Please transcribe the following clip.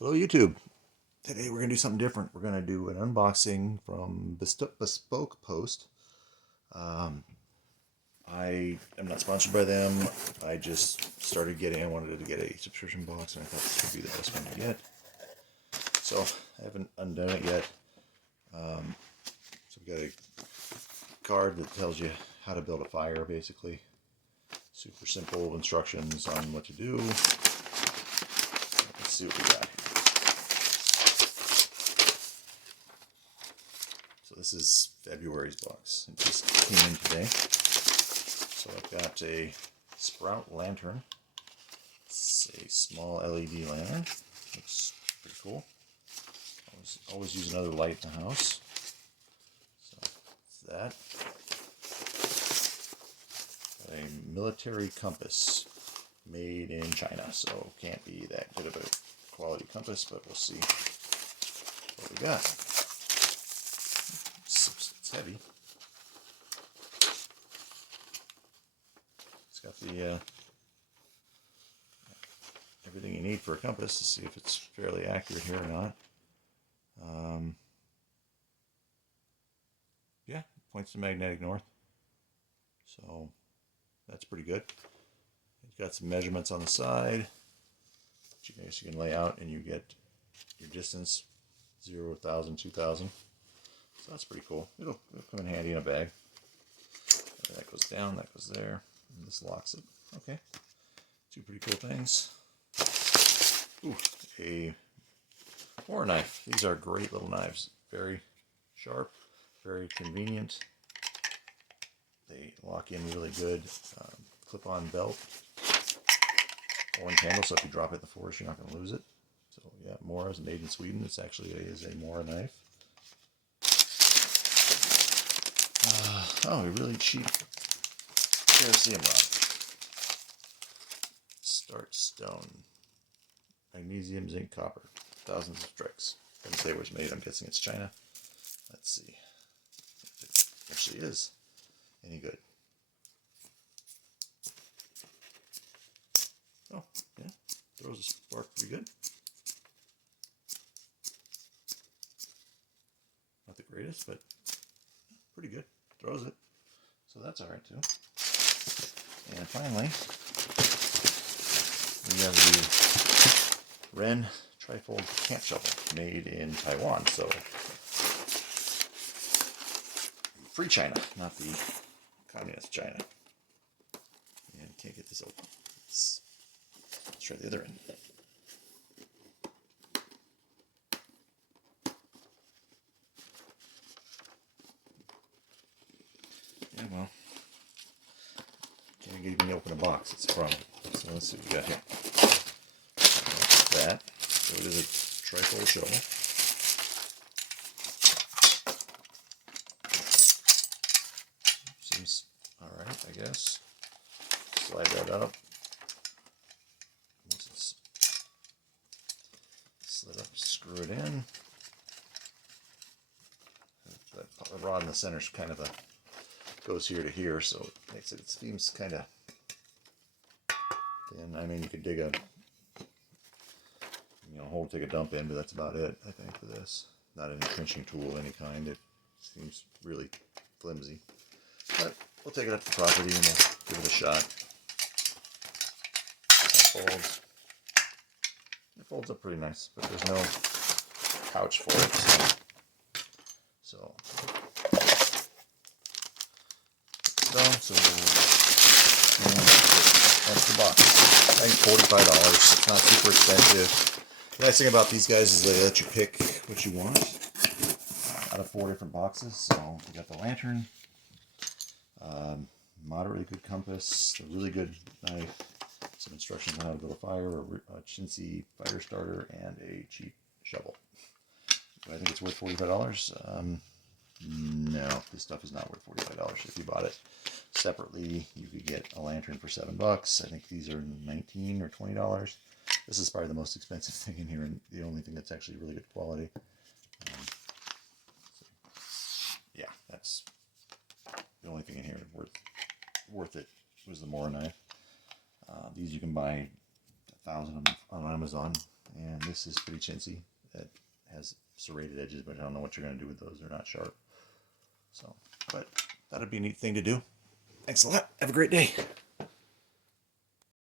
Hello YouTube. Today we're going to do something different. We're going to do an unboxing from Bespoke Post. Um, I am not sponsored by them. I just started I wanted to get a subscription box and I thought this would be the best one to get. So I haven't undone it yet. So we got a card that tells you how to build a fire basically. Super simple instructions on what to do. Let's see what we got. So this is February's box. It just came in today. So I've got a sprout lantern. It's a small LED lantern. Looks pretty cool. Always use another light in the house. So that's that. Got a military compass made in China. So can't be that good of a quality compass, but we'll see what we got. It's heavy. It's got the everything you need for a compass to see if it's fairly accurate here or not. Yeah, points to magnetic north. So that's pretty good. It's got some measurements on the side, which you can lay out and you get your distance, 0, 1,000, 2,000. So that's pretty cool. It'll come in handy in a bag. That goes down, that goes there, and this locks it. Okay, two pretty cool things. Ooh, a more knife. These are great little knives. Very sharp, very convenient. They lock in really good. Clip-on belt. Orange handle, so if you drop it in the forest, you're not going to lose it. So yeah, Mora is made in Sweden. It's actually a Mora knife. Oh, a really cheap kerosene rod. Start stone. Magnesium, zinc, copper. Thousands of tricks. Doesn't say where it's made. I'm guessing it's China. Let's see if it actually is any good. Oh, yeah. Throws a spark pretty good. Not the greatest, but pretty good. Throws it. So that's alright too. And finally, we have the Ren trifold camp shovel made in Taiwan. So free China, not the communist China. And can't get this open. Let's try the other end. Yeah, well, can't even open a box. It's a problem. So let's see what we got here. That. So it is a trifold shovel. Seems alright, I guess. Slide that up. Once it's slid up, screw it in. The rod in the center is kind of goes here to here, so it makes it seems kind of thin. I mean, you could dig a hole to take a dump in, but that's about it, I think, for this. Not any pinching tool of any kind. It seems really flimsy. But we'll take it up to the property and we'll give it a shot. It folds up pretty nice, but there's no pouch for it. So that's the box. I think $45. It's not super expensive. The nice thing about these guys is they let you pick what you want out of 4 different boxes. So we got the lantern, moderately good compass, a really good knife, some instructions on how to build a fire, a chintzy fire starter, and a cheap shovel. Do I think it's worth $45? No, this stuff is not worth $45. If you bought it separately, you could get a lantern for $7. I think these are $19 or $20. This is probably the most expensive thing in here, and the only thing that's actually really good quality. Yeah, that's the only thing in here worth it. Was the Mora knife. These you can buy 1,000 on Amazon. And this is pretty chintzy. That has serrated edges, but I don't know what you're going to do with those. They're not sharp. So, but that'd be a neat thing to do. Thanks a lot. Have a great day.